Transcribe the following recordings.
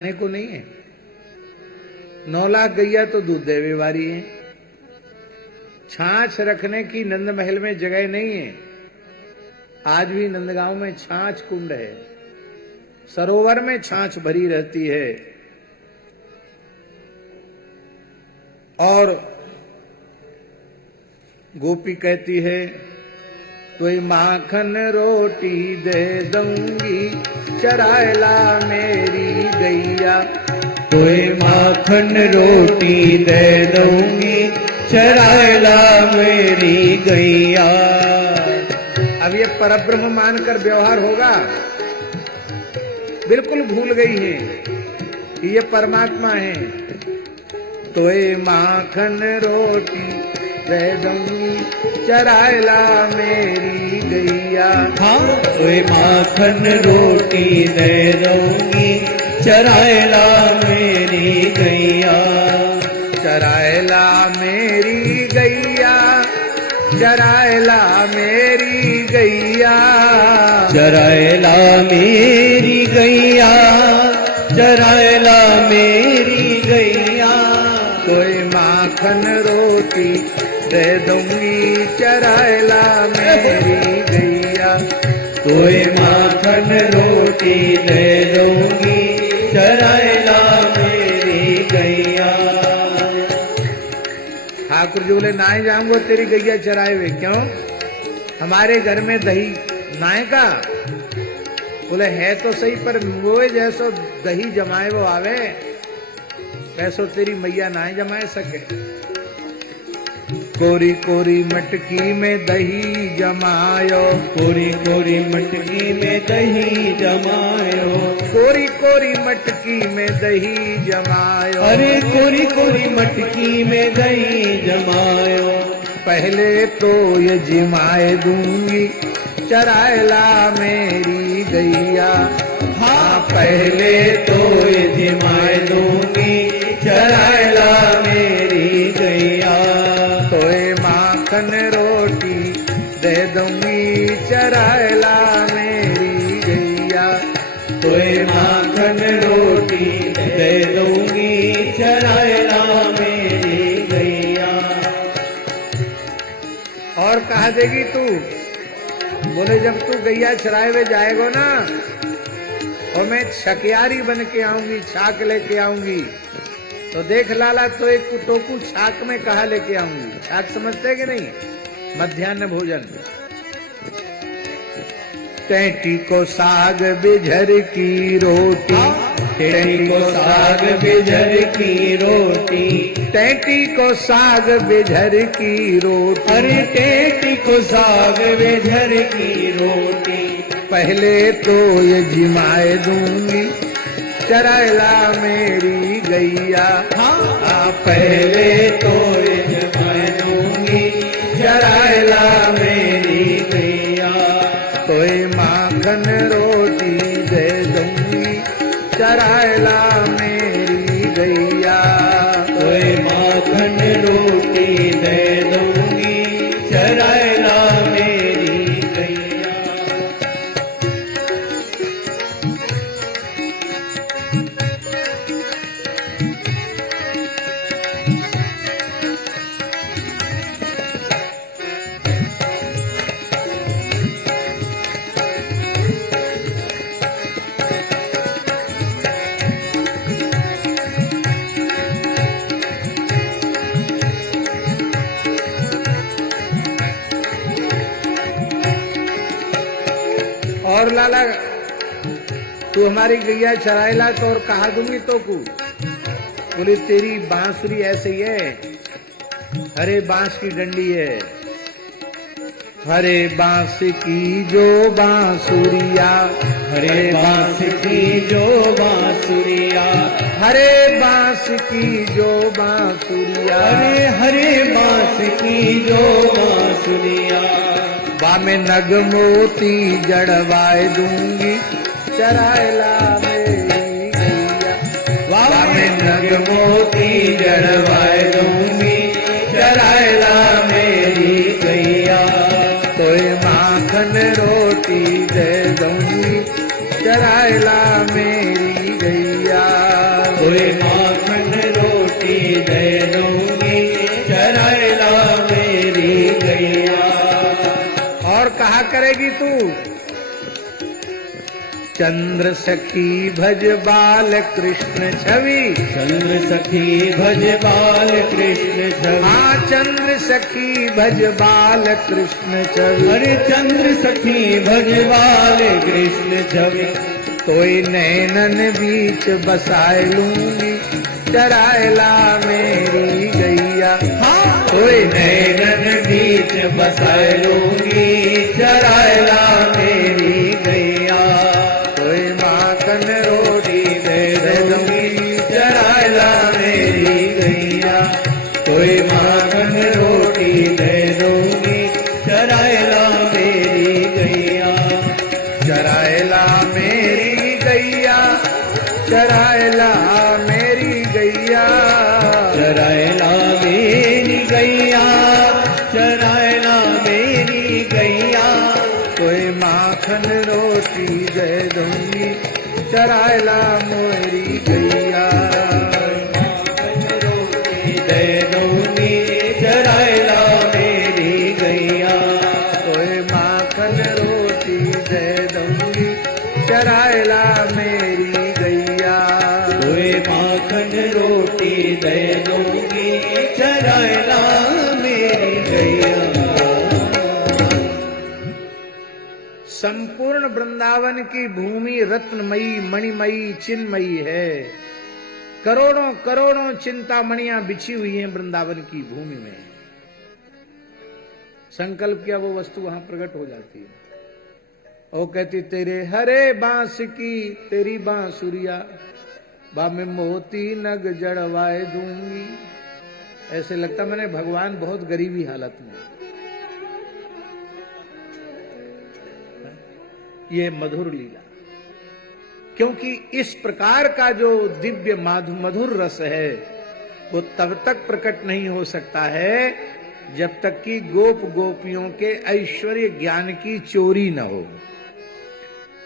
को नहीं है। 9 लाख गैया तो दूध देवे वाली है। छाछ रखने की नंद महल में जगह नहीं है। आज भी नंदगांव में छाछ कुंड है, सरोवर में छाछ भरी रहती है। और गोपी कहती है, कोई माखन रोटी दे दूंगी, चरायला मेरी गैया। कोई माखन रोटी दे दूंगी, चरायला मेरी गैया। अब ये परब्रह्म मानकर व्यवहार होगा? बिल्कुल भूल गई है ये परमात्मा है। तो ये माखन रोटी दे दूंगी, चरायला मेरी गैया। हाँ, कोई माखन रोटी दे दूंगी, चरायला मेरी गैया। चरायला मेरी गैया, चरायला मेरी गैया। चरायला मेरी गैया, चरायला मेरी गैया। कोई माखन रोटी दे दूंगी, चरायला मेरी गैया। कोई माखन रोटी दे दूंगी, चरायला मेरी गैया। ठाकुर जी बोले, नाए जाऊंगा तेरी गैया चराए हुए। क्यों? हमारे घर में दही नाए का? बोले है तो सही, पर वो जैसो दही जमाए वो आवे, कैसो तेरी मैया नाए जमाए सके। कोरी कोरी मटकी में दही जमायो, कोरी कोरी मटकी में दही जमायो। कोरी कोरी मटकी में दही जमायो। अरे कोरी कोरी मटकी में दही जमायो। पहले तो ये जिमाए दूंगी, चरायला मेरी गैया। हाँ, पहले तो ये जिमाए दूंगी, चरायला मेरी गैया। तोए माखन रोटी दे दूंगी, चरायला मेरी गैया। कोई माखन रोटी दे दूंगी, चरायला मेरी गैया। और कहा देगी तू? बोले जब तू गैया चराए हुए जाएगो ना, और मैं छकियारी बन के आऊंगी, छाक लेके आऊंगी, तो देख लाला तो एक टोकू छाक में कहा लेके आऊंगी। छाक समझते कि नहीं? मध्याह्न भोजन। टेटी को साग बिझर की रोटी, टेटी को साग बिझर की रोटी। टेटी को साग बिझर की रोटी। अरे टेटी को साग बिझर की रोटी। पहले तो ये जिमाए दूंगी, चरायला मेरी गैया। हाँ, पहले तो ये जिमाए दूंगी, चरायला मेरी गैया। कोई माखन रोटी दे दूंगी, चरायला मेरी गैया। कोई माखन रोटी दे दूंगी, चरायला मेरी गैया। और लाला तू हमारी गैया चरायला तो और कहा दूंगी तो को? बोले तेरी बांसुरी ऐसे ही है, हरे बांस की डंडी है। हरे बांस की जो बांसुरिया, हरे बांस की जो बांसुरिया। हरे बांस की जो बांसुरिया। अरे हरे बांस की जो बांसुरिया। बा में नग मोती जड़वाए दूंगी, चरायला मेरी गैया। बा में नग मोती जड़वाए दूंगी, चरायला मेरी गैया। कोई माखन रोटी दे दूंगी, चरायला मेरी गैया। कोई माखन रोटी दे दूंगी चराएला मेरी गैया। और कहा करेगी तू, चंद्र सखी भज बाल कृष्ण छवि, चंद्र सखी भज बाल कृष्ण छवि। हाँ चंद्र सखी भज बाल कृष्ण छवि, हरे चंद्र सखी भज बाल कृष्ण छवि। कोई नैनन बीच बसाए लूंगी चराएला मेरी गैया। हाँ कोई नैनन बीच बसाए लूंगी चराएला मेरी गैया। कोई माखन रोटी दे दूंगी चराएला मेरी गैया। कोई माखन रोटी दे दूंगी चराएला मेरी गैया। चराएला मेरी गैया, चराएला मेरी गैया। चराएला मेरी गैया, चराएला मेरी गैया। कोई माखन रोटी दे दूंगी चराएला मेरी गैया। माखन रोटी दे दूंगी चराएला मेरी गैया। कोई माखन रोटी दे दूंगी चराएला मेरी गैया। कोई माखन रोटी दे दूंगी चराएला मेरी गैया। संपूर्ण वृंदावन की भूमि रत्नमयी मणिमयी चिन्मयी है। करोड़ों करोड़ों चिंतामणियां बिछी हुई हैं वृंदावन की भूमि में। संकल्प किया वो वस्तु वहां प्रकट हो जाती है। वो कहती तेरे हरे बांस की तेरी बांसुरिया, बा में मोती नग जड़वाए दूंगी। ऐसे लगता मैंने भगवान बहुत गरीबी हालत में। ये मधुर लीला, क्योंकि इस प्रकार का जो दिव्य मधुर रस है वो तब तक प्रकट नहीं हो सकता है जब तक कि गोप गोपियों के ऐश्वर्य ज्ञान की चोरी न हो।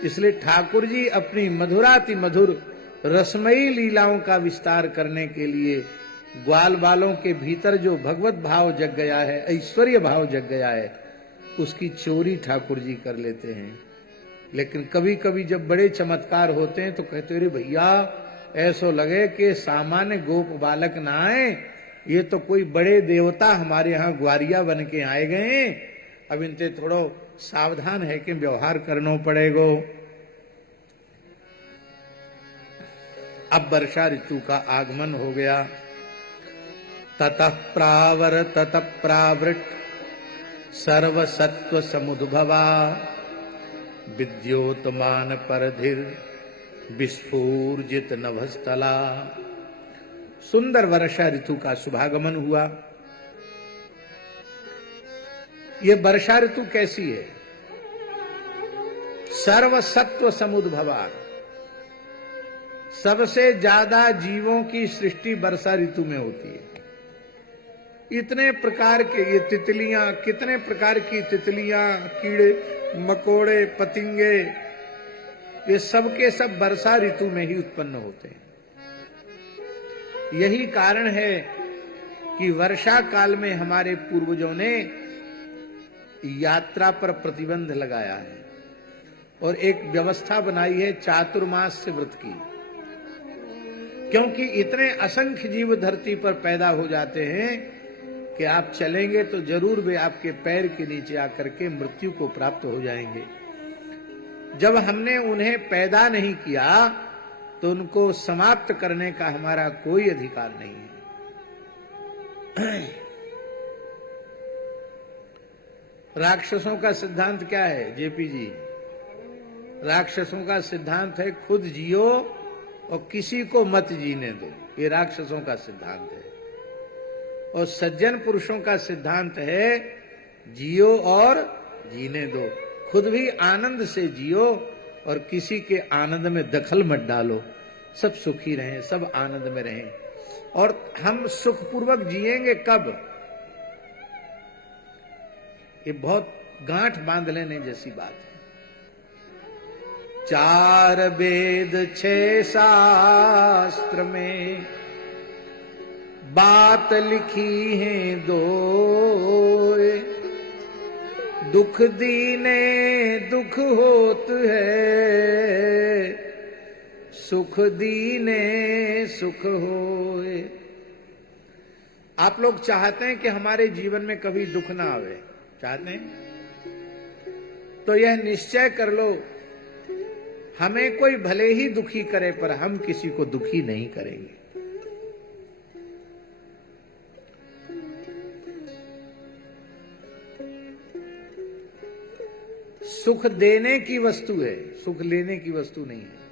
इसलिए ठाकुर जी अपनी मधुराति मधुर रसमयी लीलाओं का विस्तार करने के लिए ग्वाल बालों के भीतर जो भगवत भाव जग गया है, ऐश्वर्य भाव जग गया है, उसकी चोरी ठाकुर जी कर लेते हैं। लेकिन कभी कभी जब बड़े चमत्कार होते हैं तो कहते अरे भैया ऐसो लगे कि सामान्य गोप बालक ना आए, ये तो कोई बड़े देवता हमारे यहाँ ग्वारिया बन के आए गए। अब इनसे थोड़ो सावधान है कि व्यवहार करना पड़ेगो। अब वर्षा ऋतु का आगमन हो गया। ततः प्रावर ततः प्रावृट सर्वसत्व समुद्भवा, विद्योतमान परधिर विस्फूर्जित नभस्थला। सुंदर वर्षा ऋतु का शुभागमन हुआ। ये वर्षा ऋतु कैसी है? सर्वसत्व समुद्भवा, सबसे ज्यादा जीवों की सृष्टि वर्षा ऋतु में होती है। इतने प्रकार के ये तितलियां, कितने प्रकार की तितलियां, कीड़े मकोड़े पतिंगे, ये सब के सब वर्षा ऋतु में ही उत्पन्न होते हैं। यही कारण है कि वर्षा काल में हमारे पूर्वजों ने यात्रा पर प्रतिबंध लगाया है और एक व्यवस्था बनाई है चातुर्मास्य व्रत की। क्योंकि इतने असंख्य जीव धरती पर पैदा हो जाते हैं कि आप चलेंगे तो जरूर वे आपके पैर के नीचे आकर के मृत्यु को प्राप्त हो जाएंगे। जब हमने उन्हें पैदा नहीं किया तो उनको समाप्त करने का हमारा कोई अधिकार नहीं है। राक्षसों का सिद्धांत क्या है जेपी जी? राक्षसों का सिद्धांत है खुद जियो और किसी को मत जीने दो। ये राक्षसों का सिद्धांत है। और सज्जन पुरुषों का सिद्धांत है जियो और जीने दो। खुद भी आनंद से जियो और किसी के आनंद में दखल मत डालो। सब सुखी रहें, सब आनंद में रहें। और हम सुखपूर्वक जिएंगे कब? ये बहुत गांठ बांध लेने जैसी बात है। चार वेद 6 शास्त्र में बात लिखी है दो, दुख दीने दुख होत है, सुख दीने सुख होए। आप लोग चाहते हैं कि हमारे जीवन में कभी दुख ना आवे, चाहते हैं? तो यह निश्चय कर लो, हमें कोई भले ही दुखी करे पर हम किसी को दुखी नहीं करेंगे। सुख देने की वस्तु है, सुख लेने की वस्तु नहीं है।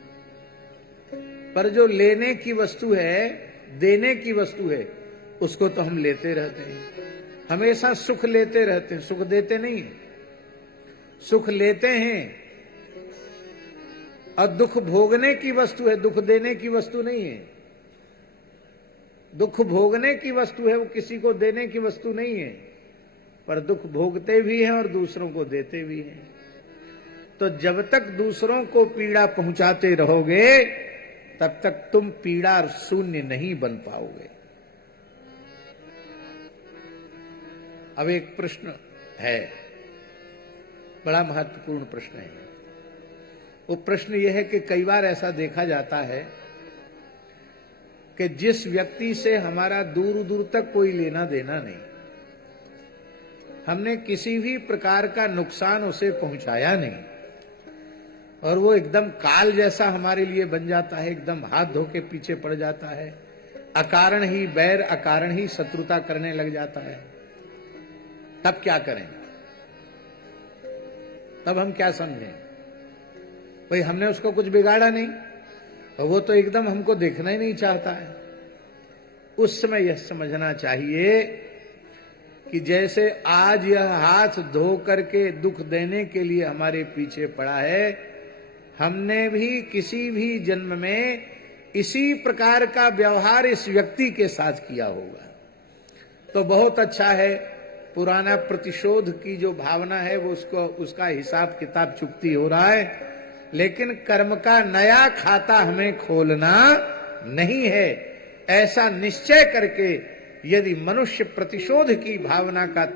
पर जो लेने की वस्तु है, देने की वस्तु है, उसको तो हम लेते रहते हैं, हमेशा सुख लेते रहते हैं, सुख देते नहीं है। सुख लेते हैं और दुख भोगने की वस्तु है, दुख देने की वस्तु नहीं है। दुख भोगने की वस्तु है, वो किसी को देने की वस्तु नहीं है। पर दुख भोगते भी हैं और दूसरों को देते भी हैं। तो जब तक दूसरों को पीड़ा पहुंचाते रहोगे तब तक तुम पीड़ा शून्य नहीं बन पाओगे। अब एक प्रश्न है, बड़ा महत्वपूर्ण प्रश्न है। वो प्रश्न यह है कि कई बार ऐसा देखा जाता है कि जिस व्यक्ति से हमारा दूर दूर तक कोई लेना देना नहीं, हमने किसी भी प्रकार का नुकसान उसे पहुंचाया नहीं, और वो एकदम काल जैसा हमारे लिए बन जाता है, एकदम हाथ धो के पीछे पड़ जाता है, अकारण ही बैर अकारण ही शत्रुता करने लग जाता है, तब क्या करें? तब हम क्या समझें? भाई हमने उसको कुछ बिगाड़ा नहीं और वो तो एकदम हमको देखना ही नहीं चाहता है। उस समय यह समझना चाहिए कि जैसे आज यह हाथ धो करके दुख देने के लिए हमारे पीछे पड़ा है, हमने भी किसी भी जन्म में इसी प्रकार का व्यवहार इस व्यक्ति के साथ किया होगा। तो बहुत अच्छा है, पुराना प्रतिशोध की जो भावना है वो उसका हिसाब किताब चुकती हो रहा है, लेकिन कर्म का नया खाता हमें खोलना नहीं है। ऐसा निश्चय करके यदि मनुष्य प्रतिशोध की भावना का